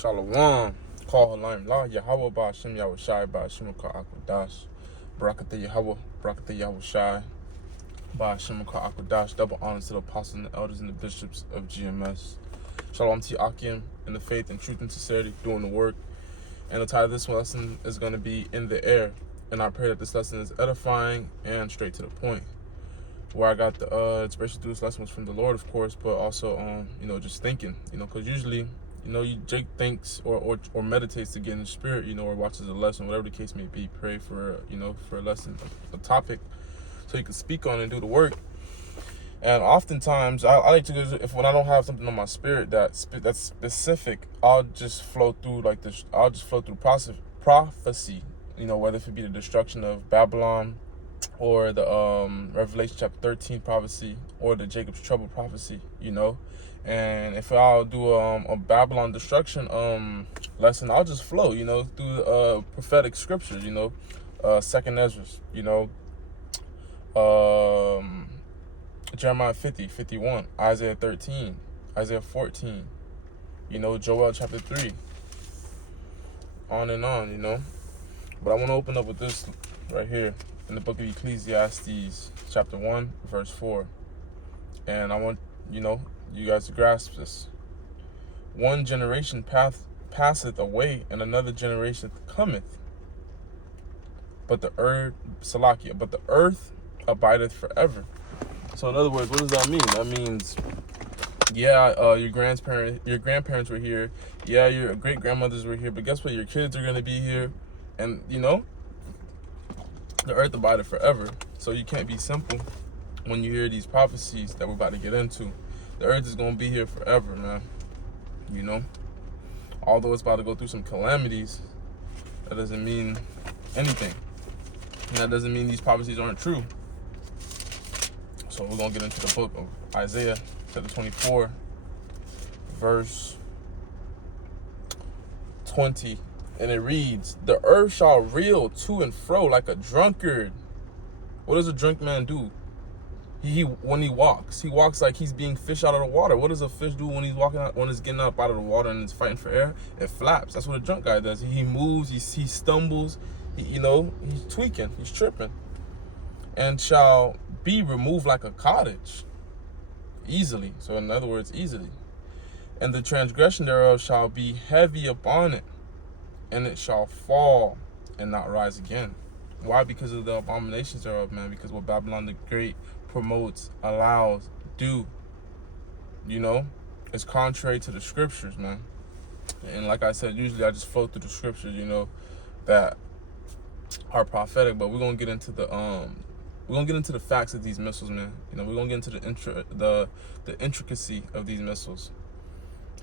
Shalom. Call Halayim La Yahweh Ba'Shem Yahweh Shai Ba'Shem Akadash. Barakatah Yahweh, Barakatah Yahweh Shai Ba'Shem Akadash. Double honors to the apostles and the elders and the bishops of GMS. Shalom to Akim in the faith and truth and sincerity, doing the work. And the title of this lesson is going to be In the Air. And I pray that this lesson is edifying and straight to the point. Where I got the inspiration through this lesson was from the Lord, of course, but also just thinking, because usually, Jake thinks or meditates to get in the spirit, or watches a lesson, whatever the case may be, pray for for a lesson, a topic, so you can speak on it and do the work. And oftentimes I like to, when I don't have something on my spirit that's specific, I'll just flow through prophecy, whether it be the destruction of Babylon, or the Revelation chapter 13 prophecy, or the Jacob's trouble prophecy, And if I'll do a Babylon destruction lesson, I'll just flow, through the prophetic scriptures, Second Ezra, Jeremiah 50, 51, Isaiah 13, Isaiah 14, Joel chapter 3, on and on, But I want to open up with this right here in the book of Ecclesiastes, chapter 1, verse 4. And I want, you guys to grasp this. One generation passeth away, and another generation cometh. But the earth abideth forever. So in other words, what does that mean? That means, your grandparents were here. Yeah, your great-grandmothers were here. But guess what? Your kids are going to be here. And, the earth abided forever. So you can't be simple when you hear these prophecies that we're about to get into. The earth is going to be here forever, man. Although it's about to go through some calamities, that doesn't mean anything. And that doesn't mean these prophecies aren't true. So we're going to get into the book of Isaiah, chapter 24, verse 20. And it reads, the earth shall reel to and fro like a drunkard. What does a drunk man do? When he walks like he's being fished out of the water. What does a fish do when he's walking out, when it's getting up out of the water and it's fighting for air? It flaps. That's what a drunk guy does. He moves, he stumbles, he's tweaking, he's tripping. And shall be removed like a cottage. Easily. So in other words, easily. And the transgression thereof shall be heavy upon it. And it shall fall and not rise again. Why? Because of the abominations thereof, man. Because what Babylon the Great promotes, allows, do, is contrary to the scriptures, man. And like I said, usually I just flow through the scriptures, that are prophetic. But we're gonna get into the facts of these missiles, man. We're gonna get into the intricacy of these missiles.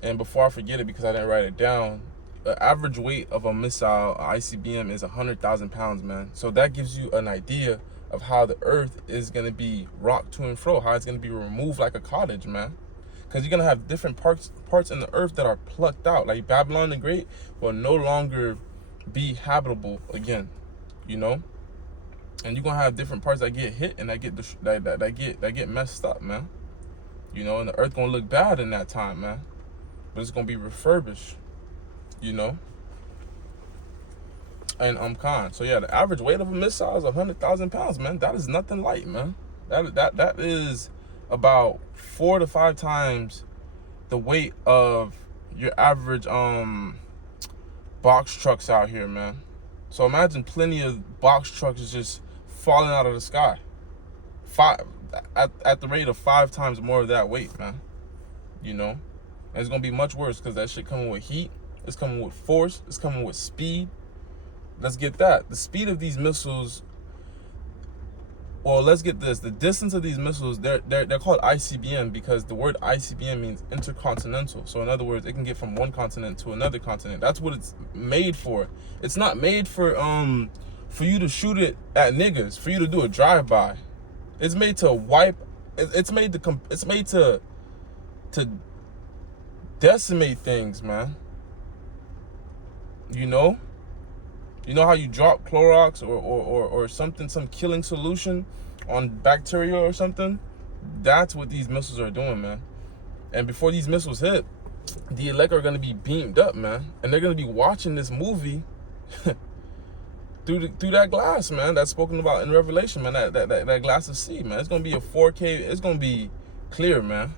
And before I forget it, because I didn't write it down, the average weight of a missile, ICBM, is 100,000 pounds, man. So that gives you an idea of how the earth is going to be rocked to and fro, how it's going to be removed like a cottage, man. Because you're going to have different parts in the earth that are plucked out. Like Babylon the Great will no longer be habitable again, And you're going to have different parts that get hit and that get messed up, man. And the earth going to look bad in that time, man. But it's going to be refurbished. And Khan. So yeah, the average weight of a missile is 100,000 pounds, man. That is nothing light, man. That is about 4 to 5 times the weight of your average box trucks out here, man. So imagine plenty of box trucks just falling out of the sky. At the rate of 5 times more of that weight, man. And it's gonna be much worse because that shit coming with heat. It's coming with force. It's coming with speed. Let's get that. The speed of these missiles, well, let's get this. The distance of these missiles, they're called ICBM because the word ICBM means intercontinental. So in other words, it can get from one continent to another continent. That's what it's made for. It's not made for you to shoot it at niggas, for you to do a drive-by. It's made to wipe. It's made to decimate things, man. You know how you drop Clorox or something, some killing solution on bacteria or something? That's what these missiles are doing, man. And before these missiles hit, the elect are going to be beamed up, man, and they're going to be watching this movie through that glass, man. That's spoken about in Revelation, man. That glass of sea, man. It's going to be a 4K. It's going to be clear, man.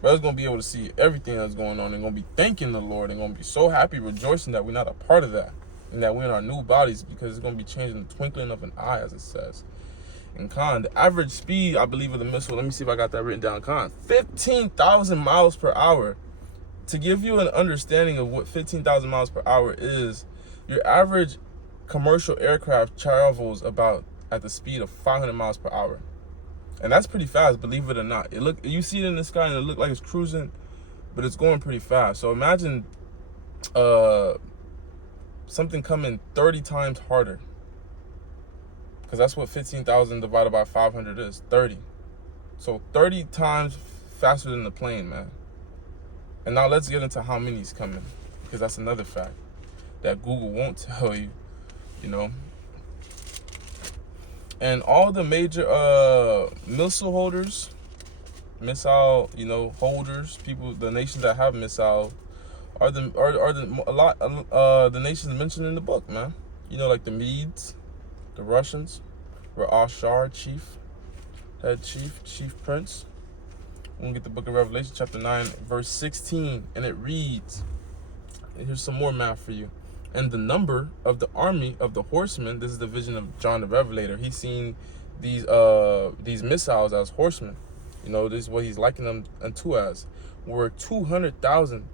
Brother's going to be able to see everything that's going on. They're going to be thanking the Lord. They're going to be so happy, rejoicing that we're not a part of that, and that we're in our new bodies, because it's going to be changing in the twinkling of an eye, as it says. And Khan, the average speed, I believe, of the missile, let me see if I got that written down, Khan, 15,000 miles per hour. To give you an understanding of what 15,000 miles per hour is, your average commercial aircraft travels about at the speed of 500 miles per hour. And that's pretty fast, believe it or not. You see it in the sky and it looks like it's cruising, but it's going pretty fast. So imagine something coming 30 times harder. Because that's what 15,000 divided by 500 is, 30. So 30 times faster than the plane, man. And now let's get into how many's coming, because that's another fact that Google won't tell you, you know. And all the major missile holders, holders, people, the nations that have missile, are the nations mentioned in the book, man. You know, like the Medes, the Russians, Ashar, head chief prince. We're gonna get the book of Revelation, chapter 9, verse 16, and it reads, and here's some more math for you. And the number of the army of the horsemen, this is the vision of John the Revelator. He's seen these missiles as horsemen. You know, this is what he's likening them unto as. Were 200,000.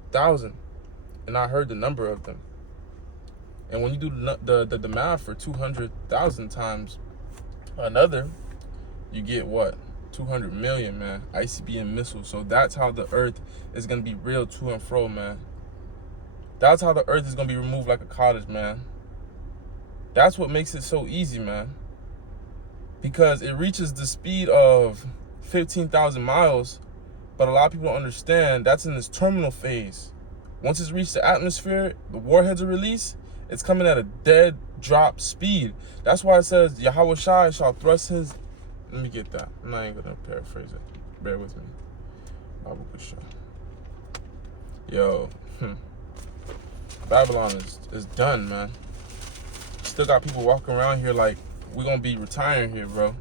And I heard the number of them. And when you do the math for 200,000 times another, you get what? 200 million, man. ICBM missiles. So that's how the earth is going to be reeled to and fro, man. That's how the earth is going to be removed like a cottage, man. That's what makes it so easy, man. Because it reaches the speed of 15,000 miles, but a lot of people don't understand that's in its terminal phase. Once it's reached the atmosphere, the warheads are released, it's coming at a dead drop speed. That's why it says Yahweh Shai shall thrust his... Let me get that. I'm not even going to paraphrase it. Bear with me. Bible Kusha. Yo. Babylon is done, man. Still got people walking around here like we're going to be retiring here, bro.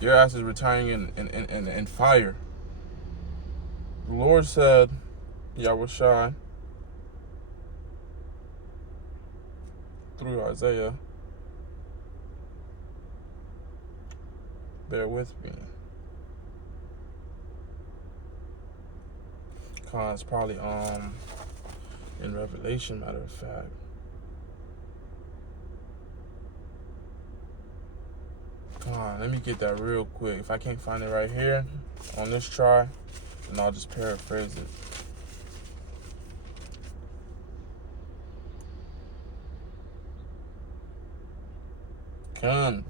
Your ass is retiring in fire. The Lord said, Yahweh Shai, through Isaiah, bear with me. It's probably in Revelation, matter of fact. Let me get that real quick. If I can't find it right here on this try, then I'll just paraphrase it.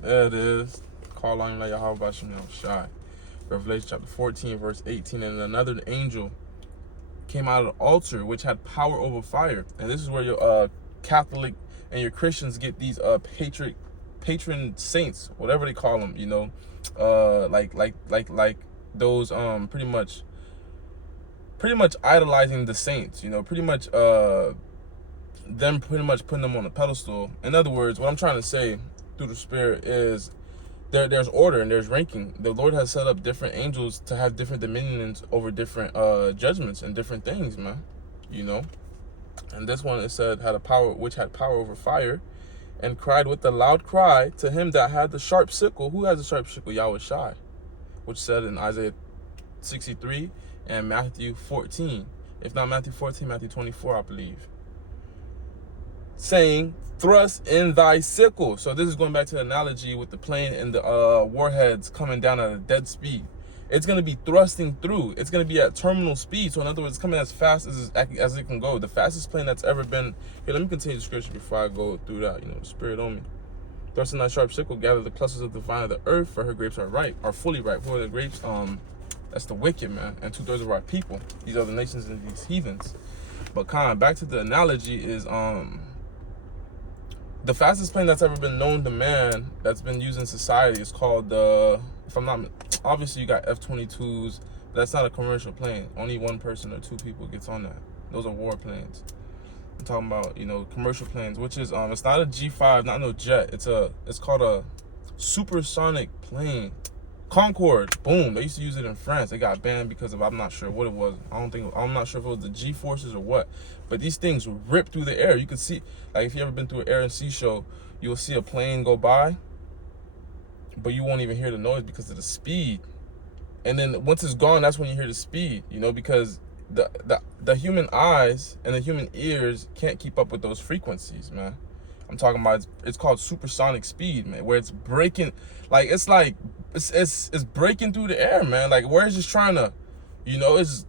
There it is. Call on Yahweh Bashem Shai. Revelation chapter 14, verse 18. And another angel came out of the altar, which had power over fire. And this is where your Catholic and your Christians get these patron saints, whatever they call them, you know, like those pretty much idolizing the saints, you know, pretty much them pretty much putting them on a pedestal. In other words, what I'm trying to say through the Spirit is there's order and there's ranking. The Lord has set up different angels to have different dominions over different judgments and different things, man, you know. And this one, it said, had power over fire, and cried with a loud cry to him that had the sharp sickle. Who has the sharp sickle? Yahweh Shai, which said in Isaiah 63 and Matthew 14. If not Matthew 14, Matthew 24, I believe. Saying, thrust in thy sickle. So this is going back to the analogy with the plane and the warheads coming down at a dead speed. It's going to be thrusting through. It's going to be at terminal speed. So in other words, it's coming as fast as it can go. The fastest plane that's ever been. Here, let me continue the scripture before I go through that. You know, the Spirit on me. Thrust in thy sharp sickle, gather the clusters of the vine of the earth, for her grapes are ripe, are fully ripe. Who are the grapes? That's the wicked, man, and 2/3 of our people. These are the nations and these heathens. But back to the analogy is the fastest plane that's ever been known to man that's been used in society is called if I'm not, obviously you got F-22s, That's not a commercial plane. Only one person or two people gets on that. Those are war planes. I'm talking about, you know, commercial planes, which is it's not a G5, not no jet. It's called a supersonic plane. Concorde, boom. They used to use it in France. They got banned because of, I'm not sure what it was. I'm not sure if it was the G forces or what. But these things rip through the air. You could see, like if you ever been through an air and sea show, you'll see a plane go by, but you won't even hear the noise because of the speed. And then once it's gone, that's when you hear the speed, you know, because the human eyes and the human ears can't keep up with those frequencies, man. I'm talking about, it's called supersonic speed, man, where it's breaking, it's breaking through the air, man. Like, where it's just trying to, you know, it's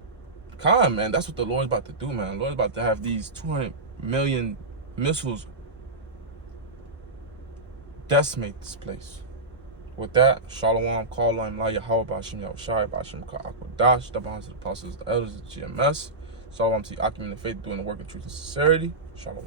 calm, man. That's what the Lord's about to do, man. The Lord's about to have these 200 million missiles decimate this place. With that, Shalom, Call Lam, La Yahweh, Bashim Yahushai, Bashim Ka Akwadash, the bonds of the apostles, the elders of GMS. Shalom to Akim in the faith, doing the work of truth and sincerity. Shalom.